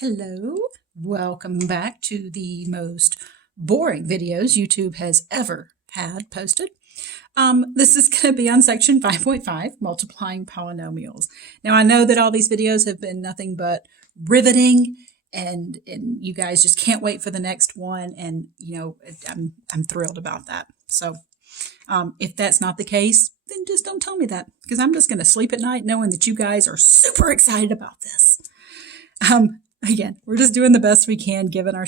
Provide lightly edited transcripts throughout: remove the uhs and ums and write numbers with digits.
Hello, welcome back to the most boring videos YouTube has ever had posted. This is going to be on section 5.5, Multiplying Polynomials. Now I know that all these videos have been nothing but riveting and you guys just can't wait for the next one, and you know I'm thrilled about that. So if that's not the case, then just don't tell me that, because I'm just going to sleep at night knowing that you guys are super excited about this. Again, we're just doing the best we can given our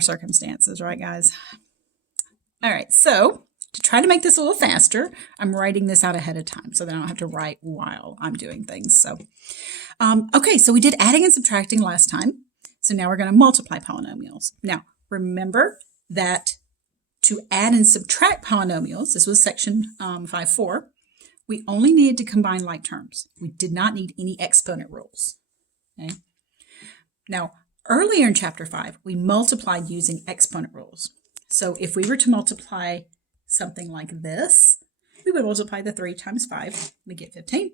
circumstances, right, guys? All right, so to try to make this a little faster, I'm writing this out ahead of time so that I don't have to write while I'm doing things. So, okay, so we did adding and subtracting last time. So now we're going to multiply polynomials. Now, remember that to add and subtract polynomials, this was section 5.4, we only needed to combine like terms. We did not need any exponent rules. Okay. Now, earlier in chapter 5, we multiplied using exponent rules. So if we were to multiply something like this, we would multiply the 3 times 5, we get 15.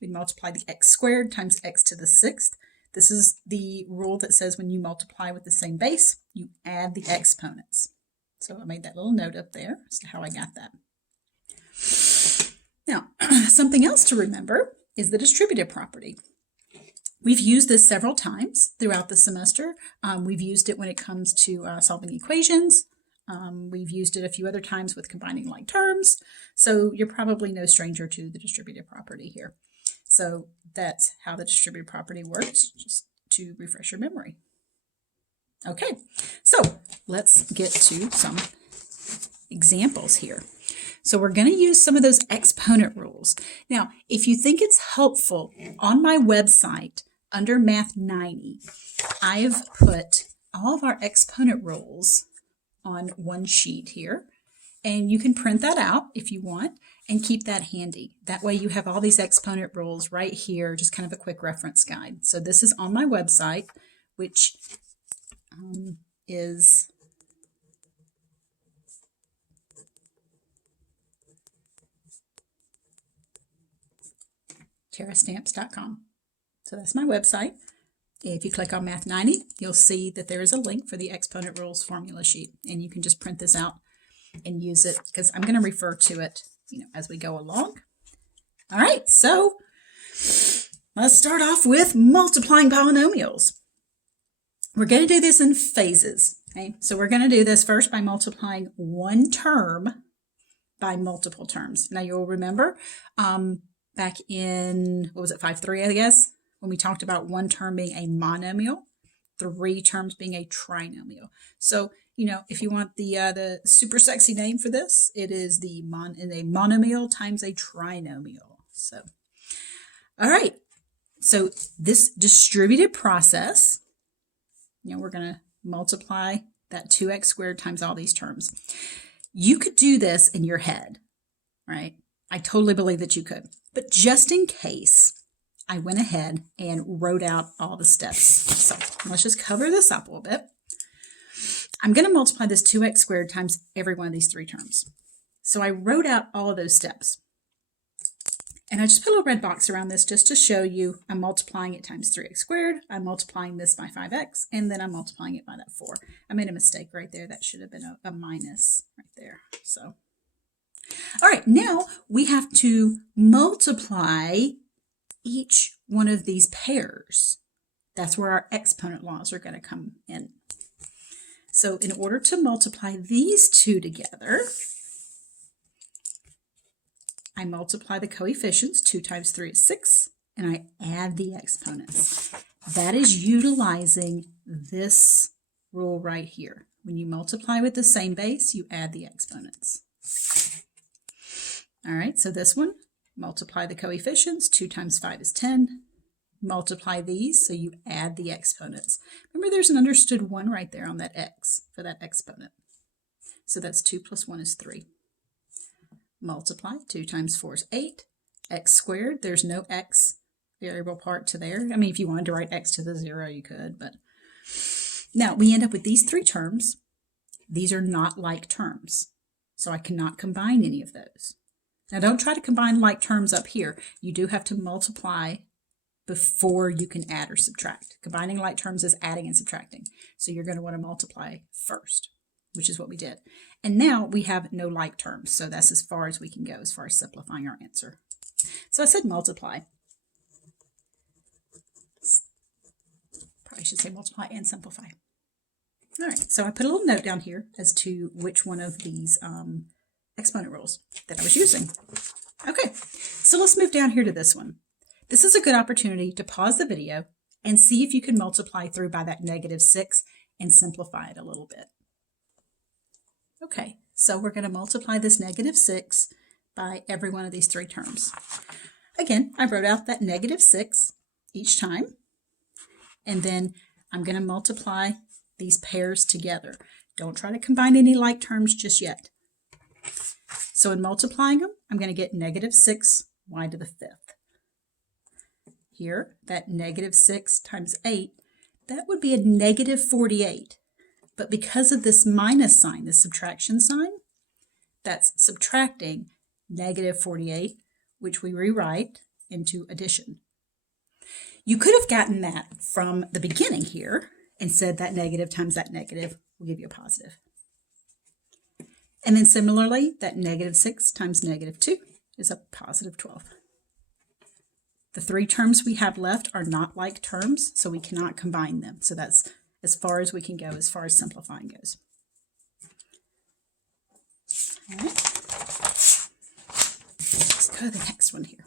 We'd multiply the x squared times x to the 6th. This is the rule that says when you multiply with the same base, you add the exponents. So I made that little note up there as to how I got that. Now, something else to remember is the distributive property. We've used this several times throughout the semester. We've used it when it comes to solving equations. We've used it a few other times with combining like terms. So you're probably no stranger to the distributive property here. So that's how the distributive property works, just to refresh your memory. Okay, so let's get to some examples here. So we're going to use some of those exponent rules. Now, if you think it's helpful, on my website, under Math 90, I've put all of our exponent rules on one sheet here, and you can print that out if you want and keep that handy. That way you have all these exponent rules right here, just kind of a quick reference guide. So this is on my website, which is terrastamps.com. So that's my website. If you click on Math 90, you'll see that there is a link for the exponent rules formula sheet, and you can just print this out and use it, because I'm going to refer to it, as we go along. All right, so let's start off with multiplying polynomials. We're going to do this in phases. Okay, so we're going to do this first by multiplying one term by multiple terms. Now you'll remember back in, what was it, 5.3, I guess, when we talked about one term being a monomial, 3 terms being a trinomial. So, if you want the super sexy name for this, it is a monomial times a trinomial. So, all right. So this distributed process, we're going to multiply that 2x squared times all these terms. You could do this in your head, right? I totally believe that you could. But just in case, I went ahead and wrote out all the steps. So let's just cover this up a little bit. I'm going to multiply this 2x squared times every one of these 3 terms. So I wrote out all of those steps. And I just put a little red box around this just to show you I'm multiplying it times 3x squared. I'm multiplying this by 5x, and then I'm multiplying it by that 4. I made a mistake right there. That should have been a minus right there. So, all right, now we have to multiply each one of these pairs. That's where our exponent laws are going to come in. So in order to multiply these two together, I multiply the coefficients. 2 times 3 is 6, and I add the exponents. That is utilizing this rule right here. When you multiply with the same base, you add the exponents. All right, so this one, multiply the coefficients. 2 times 5 is 10. Multiply these, so you add the exponents. Remember, there's an understood 1 right there on that x for that exponent. So that's 2 plus 1 is 3. Multiply. 2 times 4 is 8. X squared, there's no x variable part to there. I mean, if you wanted to write x to the 0, you could, but now we end up with these 3 terms. These are not like terms, so I cannot combine any of those. Now, don't try to combine like terms up here. You do have to multiply before you can add or subtract. Combining like terms is adding and subtracting. So you're going to want to multiply first, which is what we did. And now we have no like terms. So that's as far as we can go as far as simplifying our answer. So I said multiply. Probably should say multiply and simplify. All right, so I put a little note down here as to which one of these exponent rules that I was using. Okay, so let's move down here to this one. This is a good opportunity to pause the video and see if you can multiply through by that -6 and simplify it a little bit. Okay, so we're going to multiply this -6 by every one of these three terms. Again, I wrote out that -6 each time, and then I'm going to multiply these pairs together. Don't try to combine any like terms just yet. So in multiplying them, I'm going to get -6y to the 5th. Here, that -6 times 8, that would be a -48. But because of this minus sign, this subtraction sign, that's subtracting -48, which we rewrite into addition. You could have gotten that from the beginning here and said that negative times that negative will give you a positive. And then similarly, that -6 times -2 is a positive 12. The three terms we have left are not like terms, so we cannot combine them. So that's as far as we can go as far as simplifying goes. All right. Let's go to the next one here.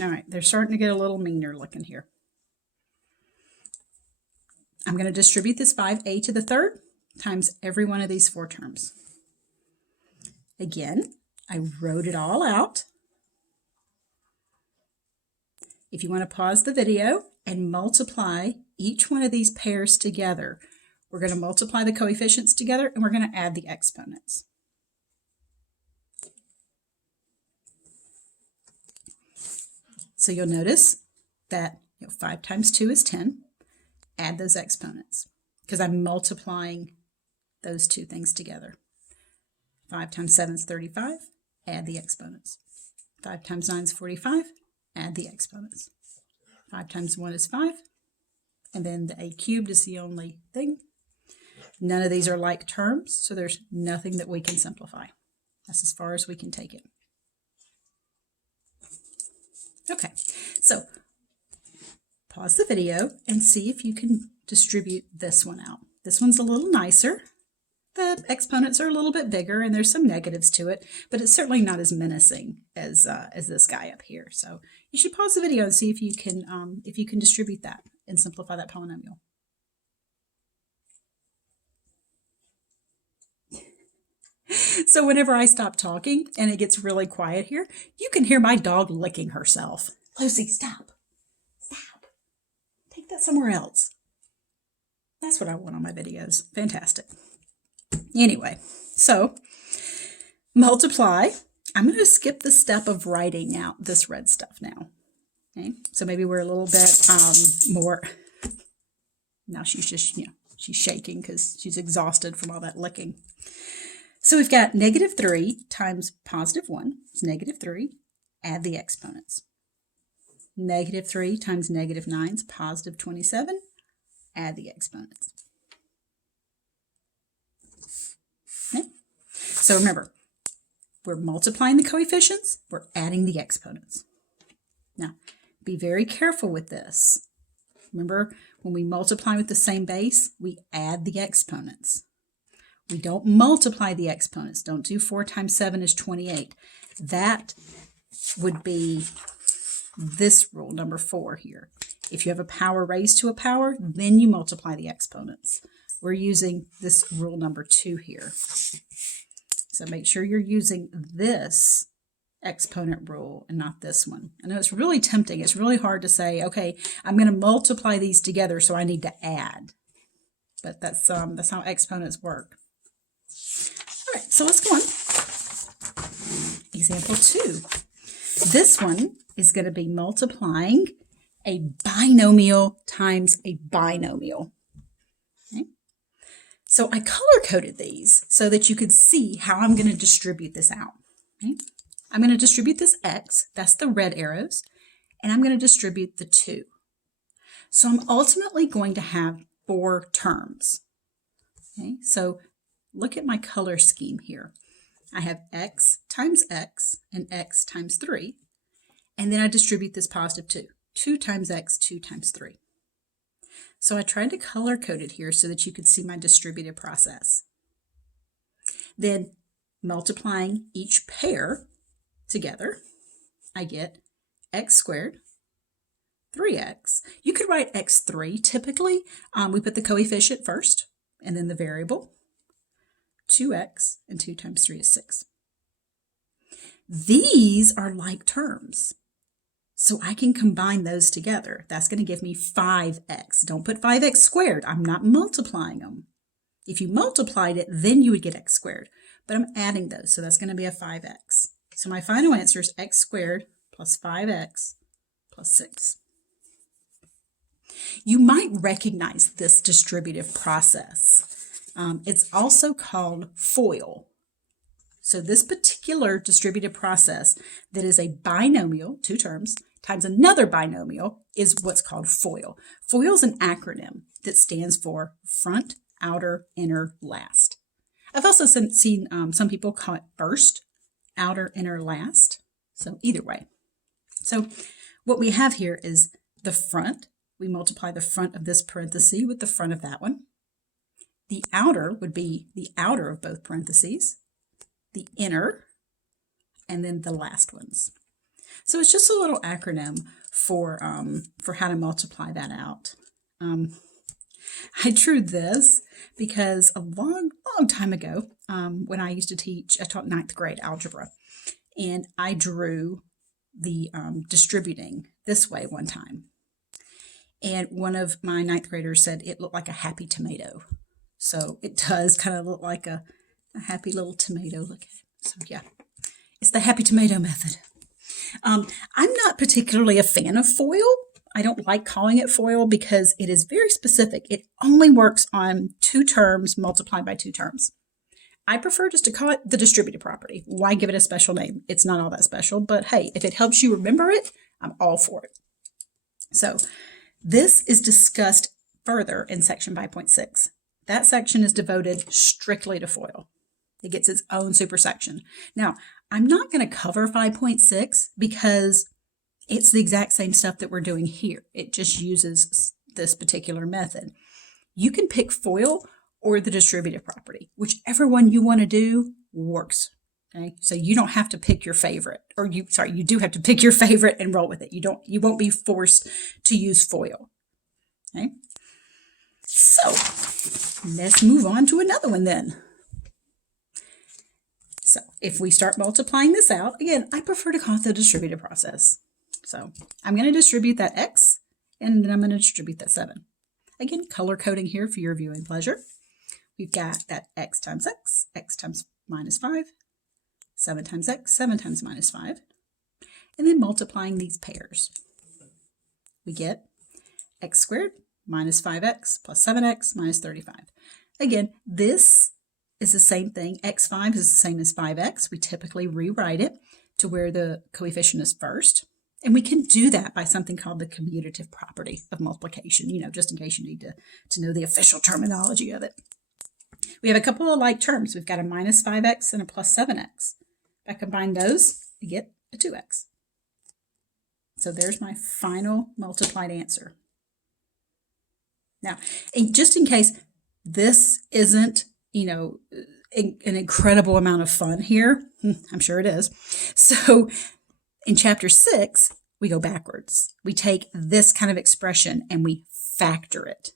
All right, they're starting to get a little meaner looking here. I'm going to distribute this 5a to the 3rd times every one of these four terms. Again, I wrote it all out. If you want to pause the video and multiply each one of these pairs together, we're going to multiply the coefficients together and we're going to add the exponents. So you'll notice that 5 times 2 is 10. Add those exponents because I'm multiplying those two things together. 5 times 7 is 35. Add the exponents. 5 times 9 is 45. Add the exponents. 5 times 1 is 5. And then the a cubed is the only thing. None of these are like terms, so there's nothing that we can simplify. That's as far as we can take it. Okay, so pause the video and see if you can distribute this one out. This one's a little nicer. The exponents are a little bit bigger and there's some negatives to it, but it's certainly not as menacing as this guy up here. So you should pause the video and see if you can distribute that and simplify that polynomial. So whenever I stop talking and it gets really quiet here, you can hear my dog licking herself. Lucy, stop. Stop. Take that somewhere else. That's what I want on my videos. Fantastic. Anyway, so multiply. I'm going to skip the step of writing out this red stuff now. Okay, so maybe we're a little bit more. Now she's just, she's shaking because she's exhausted from all that licking. So we've got -3 times +1 is -3. Add the exponents. -3 times -9 is +27. Add the exponents. Okay. So remember, we're multiplying the coefficients, we're adding the exponents. Now, be very careful with this. Remember, when we multiply with the same base, we add the exponents. We don't multiply the exponents. Don't do 4 times 7 is 28. That would be this rule, number 4 here. If you have a power raised to a power, then you multiply the exponents. We're using this rule number 2 here. So make sure you're using this exponent rule and not this one. I know it's really tempting. It's really hard to say, okay, I'm going to multiply these together, so I need to add. But that's how exponents work. All right, so let's go on. Example 2. This one is going to be multiplying a binomial times a binomial. Okay. So I color-coded these so that you could see how I'm going to distribute this out. Okay. I'm going to distribute this x, that's the red arrows, and I'm going to distribute the 2. So I'm ultimately going to have 4 terms. Okay, so look at my color scheme here. I have x times x and x times 3, and then I distribute this positive 2. 2 times x, 2 times 3. So I tried to color code it here so that you could see my distributive process. Then multiplying each pair together, I get x squared, 3x. You could write x3 typically. We put the coefficient first and then the variable. 2x and 2 times 3 is 6. These are like terms. So I can combine those together. That's going to give me 5x. Don't put 5x squared. I'm not multiplying them. If you multiplied it, then you would get x squared. But I'm adding those, so that's going to be a 5x. So my final answer is x squared plus 5x plus 6. You might recognize this distributive process. It's also called FOIL. So this particular distributive process that is a binomial, 2 terms, times another binomial is what's called FOIL. FOIL is an acronym that stands for front, outer, inner, last. I've also seen some people call it first, outer, inner, last. So either way. So what we have here is the front. We multiply the front of this parenthesis with the front of that one. The outer would be the outer of both parentheses, the inner, and then the last ones. So it's just a little acronym for how to multiply that out. I drew this because a long time ago, when I used to teach, I taught 9th grade algebra, and I drew the distributing this way one time. And one of my 9th graders said it looked like a happy tomato. So it does kind of look like a happy little tomato. Look at it. So yeah, it's the happy tomato method. I'm not particularly a fan of FOIL. I don't like calling it FOIL because it is very specific. It only works on 2 terms multiplied by 2 terms. I prefer just to call it the distributive property. Why give it a special name? It's not all that special, but hey, if it helps you remember it, I'm all for it. So this is discussed further in section 5.6. That section is devoted strictly to FOIL. It gets its own supersection. Now, I'm not going to cover 5.6 because it's the exact same stuff that we're doing here. It just uses this particular method. You can pick FOIL or the distributive property. Whichever one you want to do works. Okay? So you don't have to pick your favorite, or you do have to pick your favorite and roll with it. You won't be forced to use FOIL. Okay? So let's move on to another one then. So if we start multiplying this out, again, I prefer to call it the distributive process. So I'm going to distribute that x, and then I'm going to distribute that 7. Again, color coding here for your viewing pleasure. We've got that x times minus 5, 7 times x, 7 times minus 5, and then multiplying these pairs. We get x squared minus 5x plus 7x minus 35. Again, this is the same thing. x5 is the same as 5x. We typically rewrite it to where the coefficient is first. And we can do that by something called the commutative property of multiplication, just in case you need to know the official terminology of it. We have a couple of like terms. We've got a minus 5x and a plus 7x. If I combine those, I get a 2x. So there's my final multiplied answer. Now, just in case this isn't, an incredible amount of fun here, I'm sure it is. So in chapter 6, we go backwards. We take this kind of expression and we factor it.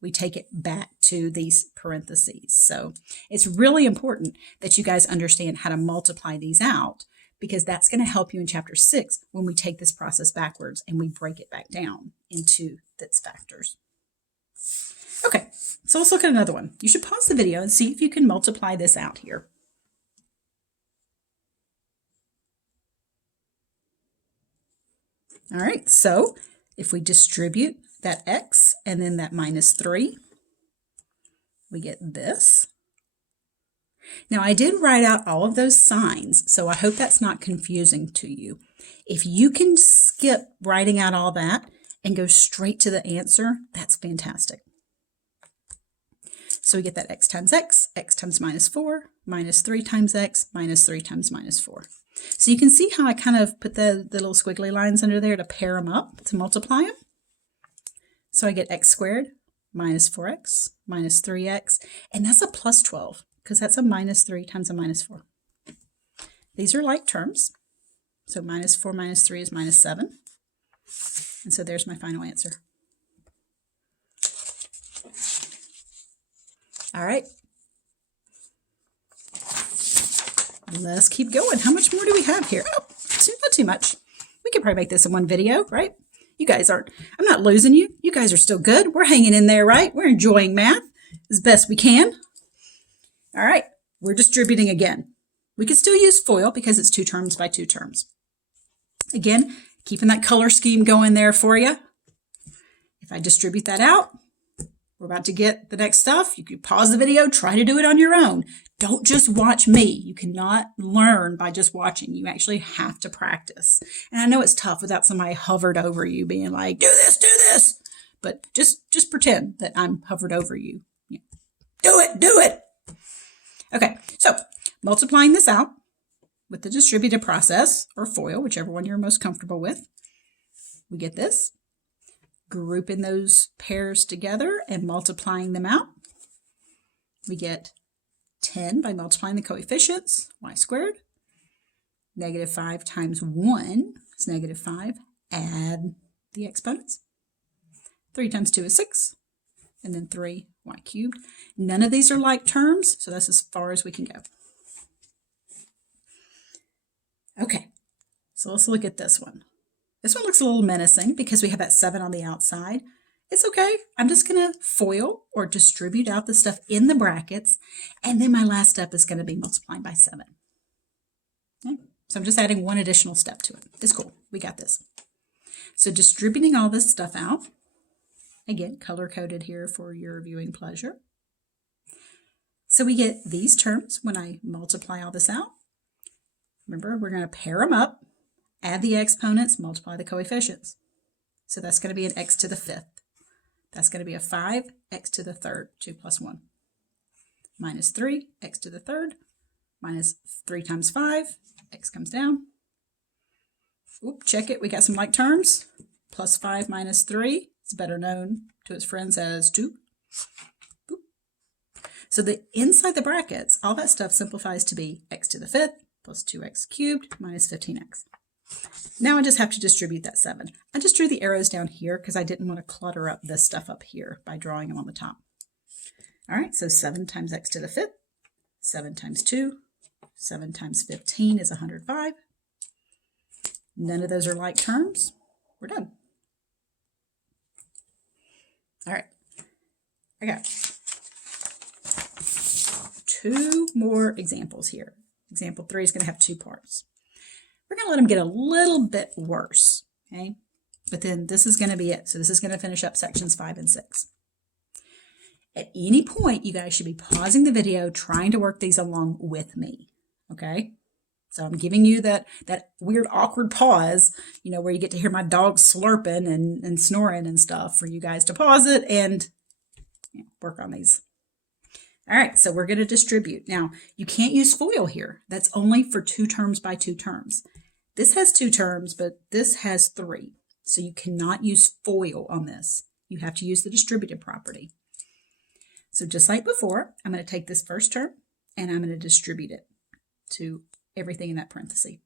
We take it back to these parentheses. So it's really important that you guys understand how to multiply these out, because that's going to help you in chapter 6 when we take this process backwards and we break it back down into its factors. Okay, so let's look at another one. You should pause the video and see if you can multiply this out here. All right, so if we distribute that x and then that minus 3, we get this. Now, I did write out all of those signs, so I hope that's not confusing to you. If you can skip writing out all that and go straight to the answer, that's fantastic. So we get that x times x times minus 4, minus 3 times x, minus 3 times minus 4. So you can see how I kind of put the little squiggly lines under there to pair them up, to multiply them. So I get x squared minus 4x minus 3x, and that's a plus 12 because that's a minus 3 times a minus 4. These are like terms. So minus 4 minus 3 is minus 7. And so there's my final answer. All right. Let's keep going. How much more do we have here? Oh, not too much. We could probably make this in one video, right? You guys aren't, I'm not losing you. You guys are still good. We're hanging in there, right? We're enjoying math as best we can. All right. We're distributing again. We can still use FOIL because it's 2 terms by 2 terms. Again, keeping that color scheme going there for you. If I distribute that out, we're about to get the next stuff. You can pause the video, try to do it on your own. Don't just watch me. You cannot learn by just watching. You actually have to practice. And I know it's tough without somebody hovered over you being like, do this. But just pretend that I'm hovered over you. Do it. Okay, so multiplying this out with the distributive process, or FOIL, whichever one you're most comfortable with, we get this. Grouping those pairs together and multiplying them out, we get 10 by multiplying the coefficients, y squared. Negative 5 times 1 is negative 5. Add the exponents. 3 times 2 is 6. And then 3y cubed. None of these are like terms, so that's as far as we can go. Okay, so let's look at this one. This one looks a little menacing because we have that 7 on the outside. It's okay. I'm just going to FOIL or distribute out the stuff in the brackets. And then my last step is going to be multiplying by 7. Okay? So I'm just adding one additional step to it. It's cool. We got this. So distributing all this stuff out. Again, color-coded here for your viewing pleasure. So we get these terms when I multiply all this out. Remember, we're going to pair them up. Add the exponents, multiply the coefficients. So that's going to be an x to the 5th. That's going to be a 5, x to the 3rd, 2 plus 1. Minus 3, x to the 3rd, minus 3 times 5, x comes down. Oop, check it, we got some like terms. Plus 5 minus 3 is better known to its friends as 2. Oop. So the inside the brackets, all that stuff simplifies to be x to the 5th plus 2x cubed minus 15x. Now I just have to distribute that 7. I just drew the arrows down here because I didn't want to clutter up this stuff up here by drawing them on the top. All right, so 7 times x to the 5th, 7 times 2, 7 times 15 is 105. None of those are like terms. We're done. All right, I got 2 more examples here. Example 3 is going to have 2 parts. We're going to let them get a little bit worse, okay? But then this is going to be it. So this is going to finish up sections 5 and 6. At any point, you guys should be pausing the video, trying to work these along with me, okay? So I'm giving you that weird, awkward pause, you know, where you get to hear my dog slurping and snoring and stuff for you guys to pause it and work on these. All right, so we're going to distribute. Now, you can't use FOIL here. That's only for 2 terms by 2 terms. This has 2 terms, but this has 3. So you cannot use FOIL on this. You have to use the distributive property. So just like before, I'm going to take this first term and I'm going to distribute it to everything in that parenthesis.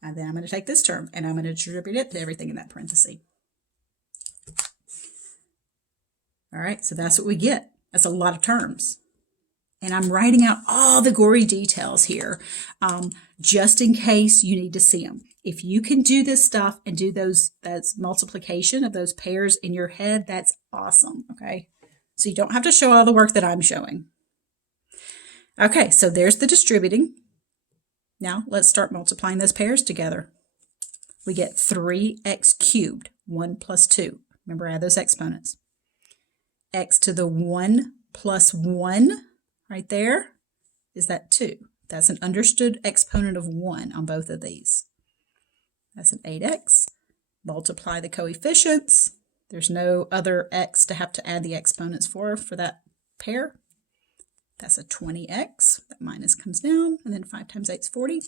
And then I'm going to take this term and I'm going to distribute it to everything in that parenthesis. All right, so that's what we get. That's a lot of terms. And I'm writing out all the gory details here, just in case you need to see them. If you can do this stuff and do that's multiplication of those pairs in your head, that's awesome, okay? So you don't have to show all the work that I'm showing. Okay, so there's the distributing. Now let's start multiplying those pairs together. We get 3x cubed, 1 plus 2. Remember, add those exponents. X to the 1 plus 1. Right there is that 2. That's an understood exponent of 1 on both of these. That's an 8x. multiply the coefficients. There's no other x to have to add the exponents for that pair. That's a 20x. That minus comes down, and then 5 times 8 is 40.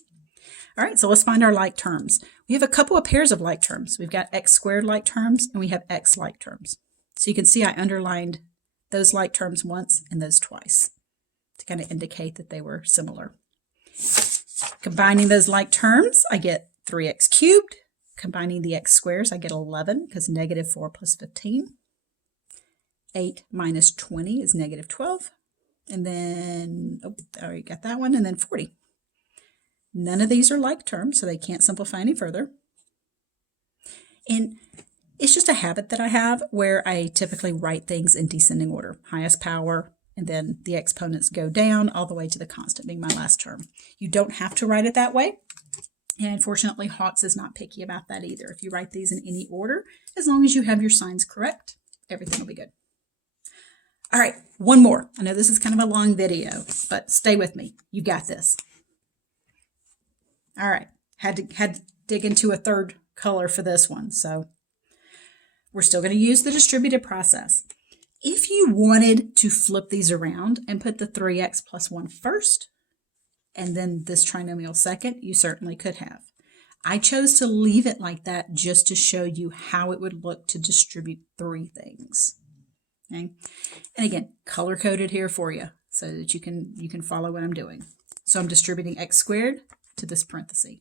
All right, so let's find our like terms. We have a couple of pairs of like terms. We've got x squared like terms, and we have x like terms. So you can see I underlined those like terms once and those twice to kind of indicate that they were similar. Combining those like terms, I get 3x cubed. Combining the x squares, I get 11 because negative 4 plus 15. 8 minus 20 is negative 12. And then, oh, I already got that one, and then 40. None of these are like terms, so they can't simplify any further. And it's just a habit that I have where I typically write things in descending order. Highest power, and then the exponents go down all the way to the constant being my last term. You don't have to write it that way. And unfortunately, Hawks is not picky about that either. If you write these in any order, as long as you have your signs correct, everything will be good. All right, one more. I know this is kind of a long video, but stay with me. You got this. All right, had to dig into a third color for this one, so we're still going to use the distributive process. If you wanted to flip these around and put the 3x plus 1 first, and then this trinomial second, you certainly could have. I chose to leave it like that just to show you how it would look to distribute 3 things. Okay? And again, color-coded here for you so that you can follow what I'm doing. So I'm distributing x squared to this parenthesis,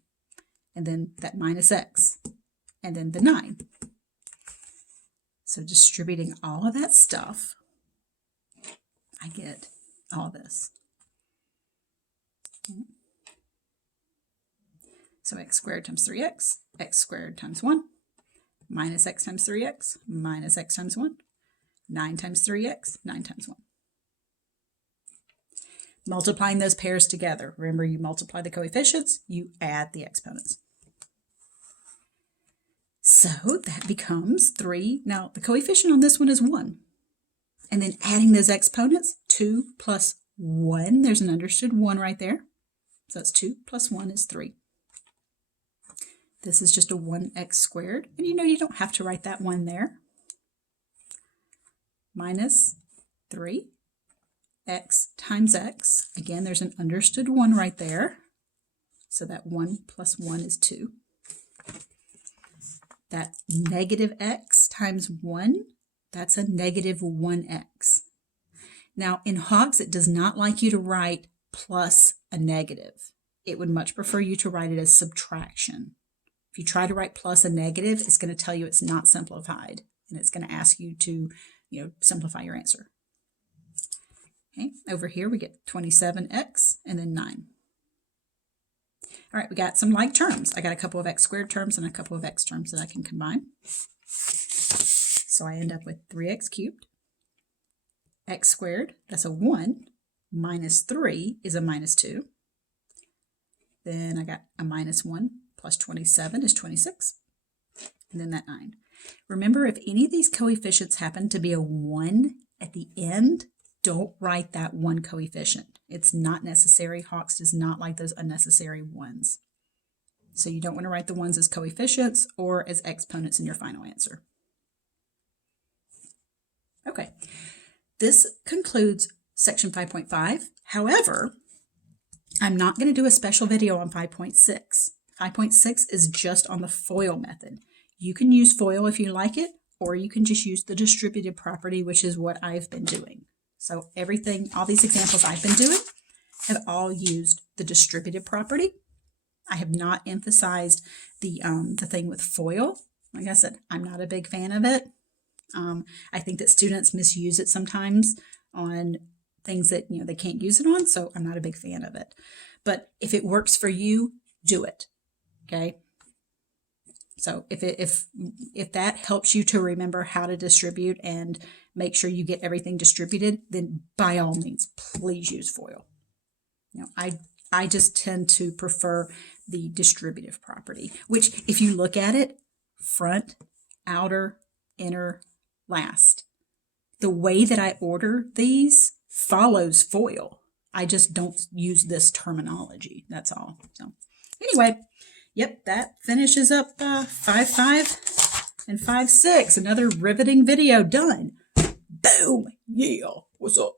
and then that minus x, and then the 9. So distributing all of that stuff, I get all this. So x squared times 3x, x squared times 1, minus x times 3x, minus x times 1, 9 times 3x, 9 times 1. Multiplying those pairs together. Remember, you multiply the coefficients, you add the exponents. So that becomes 3. Now, the coefficient on this one is 1. And then adding those exponents, 2 plus 1. There's an understood 1 right there. So that's 2 plus 1 is 3. This is just a 1x squared. And you know you don't have to write that 1 there. Minus 3. X times x. Again, there's an understood 1 right there. So that 1 plus 1 is 2. That negative x times 1, that's a negative 1x. Now, in Hogs, it does not like you to write plus a negative. It would much prefer you to write it as subtraction. If you try to write plus a negative, it's going to tell you it's not simplified, and it's going to ask you to, simplify your answer. Okay, over here we get 27x and then 9. All right, we got some like terms. I got a couple of x squared terms and a couple of x terms that I can combine. So I end up with 3x cubed, x squared, that's a 1, minus 3 is a minus 2. Then I got a minus 1 plus 27 is 26, and then that 9. Remember, if any of these coefficients happen to be a 1 at the end, don't write that 1 coefficient. It's not necessary. Hawks does not like those unnecessary 1s. So you don't want to write the 1s as coefficients or as exponents in your final answer. Okay, this concludes section 5.5. However, I'm not going to do a special video on 5.6. 5.6 is just on the FOIL method. You can use FOIL if you like it, or you can just use the distributive property, which is what I've been doing. So everything, all these examples I've been doing have all used the distributive property. I have not emphasized the thing with FOIL. Like I said, I'm not a big fan of it. I think that students misuse it sometimes on things that they can't use it on, so I'm not a big fan of it. But if it works for you, do it. Okay. So if that helps you to remember how to distribute and make sure you get everything distributed, then by all means, please use FOIL. I just tend to prefer the distributive property, which if you look at it, front, outer, inner, last. The way that I order these follows FOIL. I just don't use this terminology. That's all. So anyway, yep, that finishes up 5.5. And 5, 6, another riveting video done. Boom. Yeah. What's up?